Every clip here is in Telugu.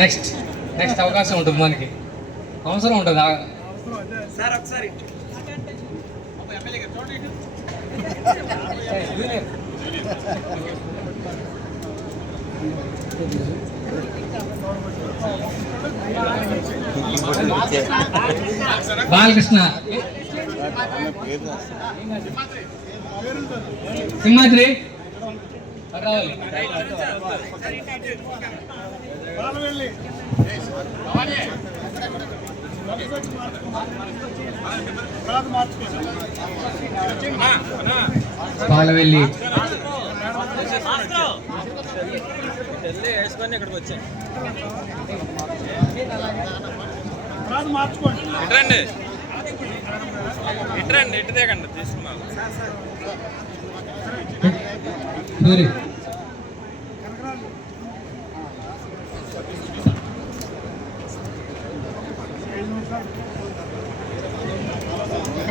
నెక్స్ట్ నెక్స్ట్ అవకాశం ఉంటుంది మనకి. అవసరం ఉంటుంది. సార్ ఒకసారి బాలకృష్ణ. సింహాద్రి. రావాలి మార్చుకోండి పాలవెల్లి. వేసుకొని ఇక్కడికి వచ్చాను మార్చుకోండి ఇట్రండి ఇటు దిగండి తీసుకున్నాను. సూరి.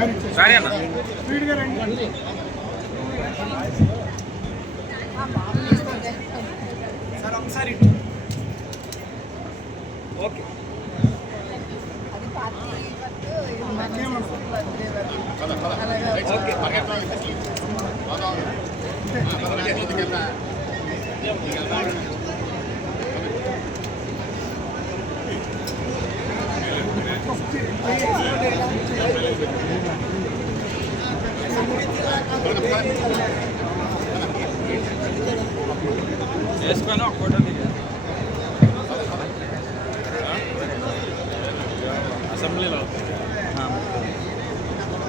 అన్న సార్ ఒకసారి ఓకే. వేసుకొని ఒక ఫోటో దిగా అసెంబ్లీలో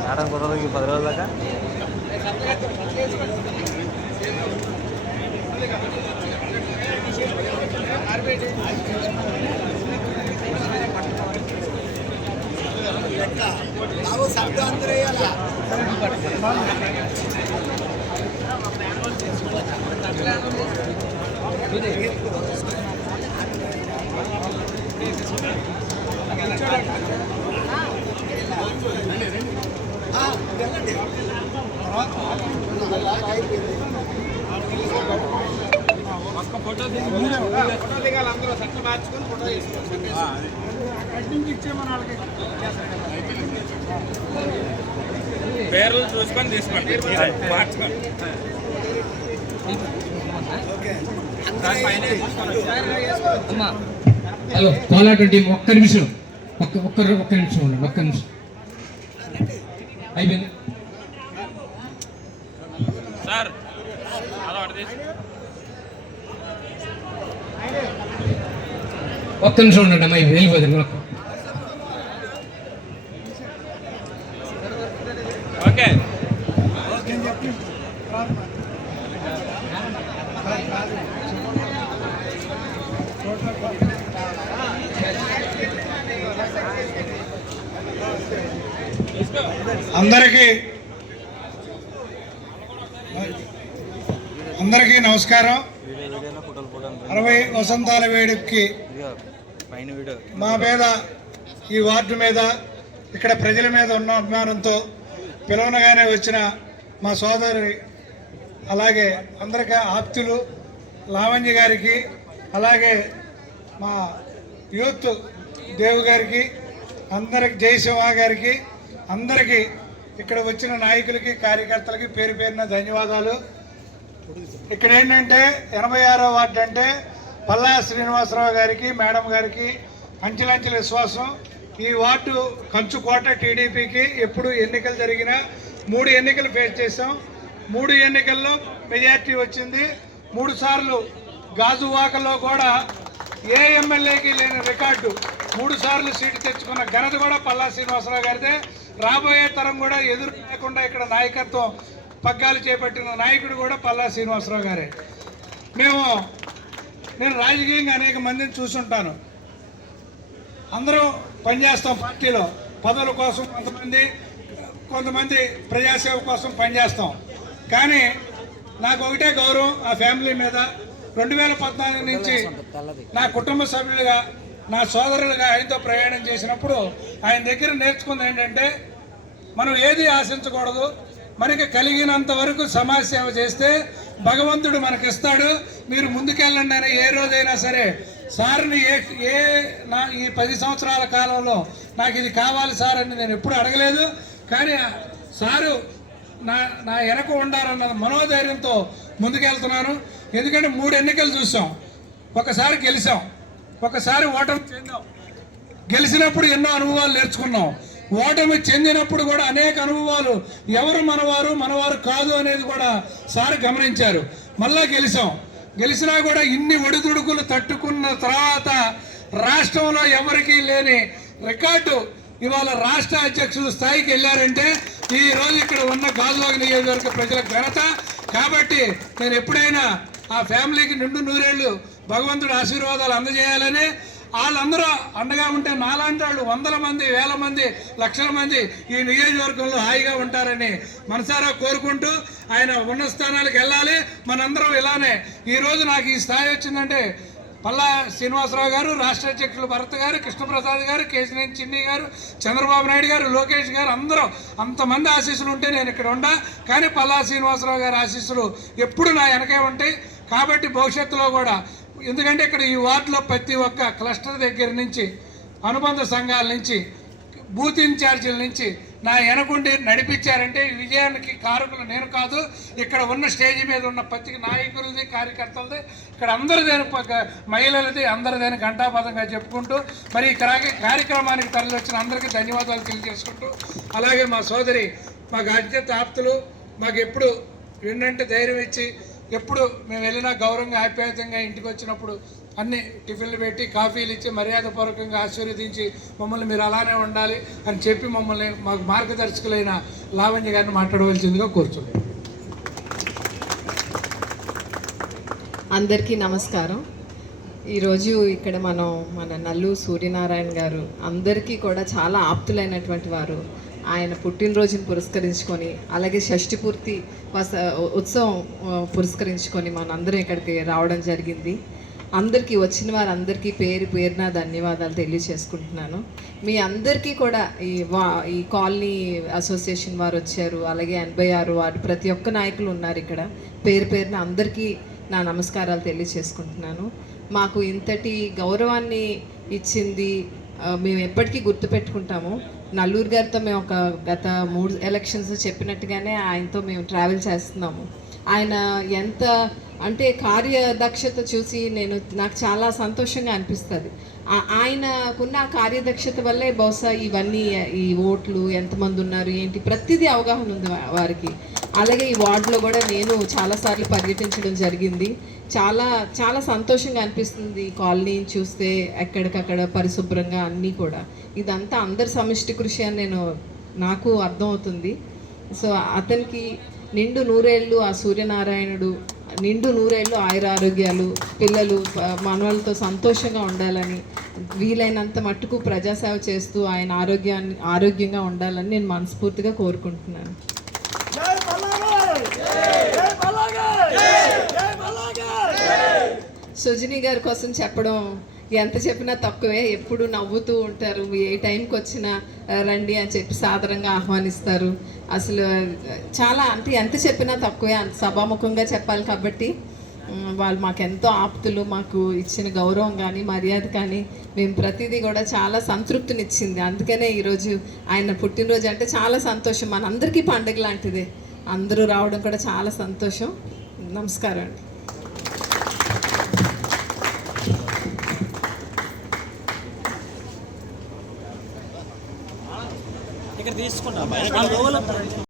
ఆడడం కుదరదు పది రోజుల దాకా ఒక్క ఫోటో దిగి ఫోటో పేర్లు చూసుకొని తీసుకోండి. మార్చుకోండి. హలో కోలాట టీం ఒక్క నిమిషం. ఒక్క ఒక్క ఒక్క నిమిషం ఉండండి ఒక్క నిమిషం. అయిపోయింది? సార్ ఒక్క నిమిషం ఉండండి అమ్మా ఇది వెళ్ళిపోతుంది ఒక్క- ఓకే. అందరికీ అందరికీ నమస్కారం. అరవై వసంతాల వేడుకకి మా మీద ఈ వార్డు మీద ఇక్కడ ప్రజల మీద ఉన్న అభిమానంతో పిలవనగానే వచ్చిన మా సోదరి అలాగే అందరికీ ఆప్తులు లావణ్య గారికి అలాగే మా యూత్ దేవు గారికి అందరికి జయశివ గారికి అందరికీ ఇక్కడ వచ్చిన నాయకులకి కార్యకర్తలకి పేరు పేరున ధన్యవాదాలు. ఇక్కడ ఏంటంటే ఎనభై ఆరో వార్డు అంటే పల్లా శ్రీనివాసరావు గారికి మేడం గారికి అంచెలంచెల విశ్వాసం. ఈ వార్డు కంచుకోట టీడీపీకి ఎప్పుడు ఎన్నికలు జరిగినా మూడు ఎన్నికలు ఫేస్ చేసాం మూడు ఎన్నికల్లో మెజార్టీ వచ్చింది. మూడు సార్లు గాజువాకలో కూడా ఏ ఎమ్మెల్యేకి లేని రికార్డు. మూడు సార్లు సీటు తెచ్చుకున్న ఘనత కూడా పల్లా శ్రీనివాసరావు గారిదే. రాబోయే తరం కూడా ఎదురు లేకుండా ఇక్కడ నాయకత్వం పగ్గాలు చేపట్టిన నాయకుడు కూడా పల్లా శ్రీనివాసరావు గారే. మేము నేను రాజకీయంగా అనేక మందిని చూసుంటాను. అందరూ పనిచేస్తాం పార్టీలో. పదవుల కోసం కొంతమంది కొంతమంది ప్రజాసేవ కోసం పనిచేస్తాం. కానీ నాకు ఒకటే గౌరవం ఆ ఫ్యామిలీ మీద. రెండు వేల పద్నాలుగు నుంచి నా కుటుంబ సభ్యులుగా నా సోదరులుగా ఆయనతో ప్రయాణం చేసినప్పుడు ఆయన దగ్గర నేర్చుకుంది ఏంటంటే మనం ఏది ఆశించకూడదు మనకి కలిగినంత వరకు సమాజ సేవ చేస్తే భగవంతుడు మనకిస్తాడు. మీరు ముందుకెళ్ళండి అని ఏ రోజైనా సరే సార్ని ఏ ఏ నా ఈ పది సంవత్సరాల కాలంలో నాకు ఇది కావాలి సార్ అని నేను ఎప్పుడు అడగలేదు. కానీ సారు నా నా వెనక ఉండాలన్న మనోధైర్యంతో ముందుకెళ్తున్నాను. ఎందుకంటే మూడు ఎన్నికలు చూసాం. ఒకసారి గెలిచాం. ఒకసారి ఓటమి చెందాం. గెలిచినప్పుడు ఎన్నో అనుభవాలు నేర్చుకున్నాం. ఓటమి చెందినప్పుడు కూడా అనేక అనుభవాలు ఎవరు మనవారు మనవారు కాదు అనేది కూడా సార్ గమనించారు. మళ్ళా గెలిచాం. గెలిచినా కూడా ఇన్ని ఒడిదుడుకులు తట్టుకున్న తర్వాత రాష్ట్రంలో ఎవరికీ లేని రికార్డు ఇవాళ రాష్ట్ర అధ్యక్షుడు స్థాయికి వెళ్ళారంటే ఈ రోజు ఇక్కడ ఉన్న గాజువాగ నియోజకవర్గ ప్రజల ఘనత. కాబట్టి నేను ఎప్పుడైనా ఆ ఫ్యామిలీకి నిండు నూరేళ్ళు భగవంతుడు ఆశీర్వాదాలు అందజేయాలని వాళ్ళందరూ అండగా ఉంటే నాలాంటి వాళ్ళు వందల మంది వేల మంది లక్షల మంది ఈ నియోజకవర్గంలో హాయిగా ఉంటారని మనసారా కోరుకుంటూ ఆయన ఉన్న స్థానాలకు వెళ్ళాలి. మనందరం ఇలానే. ఈ రోజు నాకు ఈ స్థాయి వచ్చిందంటే పల్లా శ్రీనివాసరావు గారు రాష్ట్ర అధ్యక్షులు భరత్ గారు కృష్ణప్రసాద్ గారు కేశినేని చిన్ని గారు చంద్రబాబు నాయుడు గారు లోకేష్ గారు అందరూ అంతమంది ఆశీస్సులు ఉంటే నేను ఇక్కడ ఉండా. కానీ పల్లా శ్రీనివాసరావు గారి ఆశీస్సులు ఎప్పుడు నా వెనకే ఉంటాయి. కాబట్టి భవిష్యత్తులో కూడా ఎందుకంటే ఇక్కడ ఈ వార్డులో ప్రతి ఒక్క క్లస్టర్ దగ్గర నుంచి అనుబంధ సంఘాల నుంచి బూత్ ఇన్ఛార్జీల నుంచి నా వెనకుండి నడిపించారంటే విజయానికి కారకులు నేను కాదు ఇక్కడ ఉన్న స్టేజ్ మీద ఉన్న ప్రతి నాయకులది కార్యకర్తలది ఇక్కడ అందరిదైన మహిళలది అందరిదైన ఘంటాపదంగా చెప్పుకుంటూ మరి ఈ కార్యక్రమానికి తరలివచ్చిన అందరికీ ధన్యవాదాలు తెలియజేసుకుంటూ అలాగే మా సోదరి మాకు అత్యంత ఆప్తులు మాకు ఎప్పుడు ఏంటంటే ధైర్యం ఇచ్చి ఎప్పుడు మేము వెళ్ళినా గౌరవంగా ఆప్యాయతంగా ఇంటికి వచ్చినప్పుడు అన్ని టిఫిన్లు పెట్టి కాఫీలు ఇచ్చి మర్యాదపూర్వకంగా ఆశీర్వదించి మమ్మల్ని మీరు అలానే ఉండాలి అని చెప్పి మమ్మల్ని మాకు మార్గదర్శకులైన లావణ్య గారిని మాట్లాడవలసిందిగా కోరుతున్నాను అందరికీ నమస్కారం. ఈరోజు ఇక్కడ మనం మన నల్లు సూర్యనారాయణ గారు అందరికీ కూడా చాలా ఆప్తులైనటువంటి వారు. ఆయన పుట్టినరోజును పురస్కరించుకొని అలాగే షష్ఠి పూర్తి వస ఉత్సవం పురస్కరించుకొని మనందరం ఇక్కడికి రావడం జరిగింది. అందరికీ వచ్చిన వారందరికీ పేరు పేరున ధన్యవాదాలు తెలియచేసుకుంటున్నాను. మీ అందరికీ కూడా ఈ వా ఈ కాలనీ అసోసియేషన్ వారు వచ్చారు అలాగే ఎనభై ఆరు వారు ప్రతి ఒక్క నాయకులు ఉన్నారు ఇక్కడ. పేరు పేరున అందరికీ నా నమస్కారాలు తెలియచేసుకుంటున్నాను. మాకు ఇంతటి గౌరవాన్ని ఇచ్చింది మేము ఎప్పటికీ గుర్తుపెట్టుకుంటాము. నల్లూరు గారితో మేము ఒక గత మూడు ఎలక్షన్స్ చెప్పినట్టుగానే ఆయనతో మేము ట్రావెల్ చేస్తున్నాము. ఆయన ఎంత అంటే కార్యదక్షత చూసి నేను నాకు చాలా సంతోషంగా అనిపిస్తుంది. ఆయనకున్న ఆ కార్యదక్షత వల్లే బహుశా ఇవన్నీ ఈ ఓట్లు ఎంతమంది ఉన్నారు ఏంటి ప్రతిదీ అవగాహన ఉంది వారికి. అలాగే ఈ వార్డులో కూడా నేను చాలాసార్లు పర్యటించడం జరిగింది. చాలా చాలా సంతోషంగా అనిపిస్తుంది ఈ కాలనీని చూస్తే ఎక్కడికక్కడ పరిశుభ్రంగా అన్నీ కూడా. ఇదంతా అందరి సమిష్టి కృషి అని నేను నాకు అర్థమవుతుంది. సో అతనికి నిండు నూరేళ్ళు ఆ సూర్యనారాయణుడు నిండు నూరేళ్ళు ఆయుర ఆరోగ్యాలు పిల్లలు మనవాళ్ళతో సంతోషంగా ఉండాలని వీలైనంత మట్టుకు ప్రజాసేవ చేస్తూ ఆయన ఆరోగ్యాన్ని ఆరోగ్యంగా ఉండాలని నేను మనస్ఫూర్తిగా కోరుకుంటున్నాను. సుజని గారి కోసం చెప్పడం ఎంత చెప్పినా తక్కువే. ఎప్పుడు నవ్వుతూ ఉంటారు. ఏ టైంకి వచ్చినా రండి అని చెప్పి సాధారణంగా ఆహ్వానిస్తారు. అసలు చాలా అంటే ఎంత చెప్పినా తక్కువే. అంత సభాముఖంగా చెప్పాలి కాబట్టి వాళ్ళు మాకు ఎంతో ఆప్తులు మాకు ఇచ్చిన గౌరవం కానీ మర్యాద కానీ మేము ప్రతిదీ కూడా చాలా సంతృప్తినిచ్చింది. అందుకనే ఈరోజు ఆయన పుట్టినరోజు అంటే చాలా సంతోషం. మనందరికీ పండుగ లాంటిదే. అందరూ రావడం కూడా చాలా సంతోషం. నమస్కారం అండి. ఇక్కడ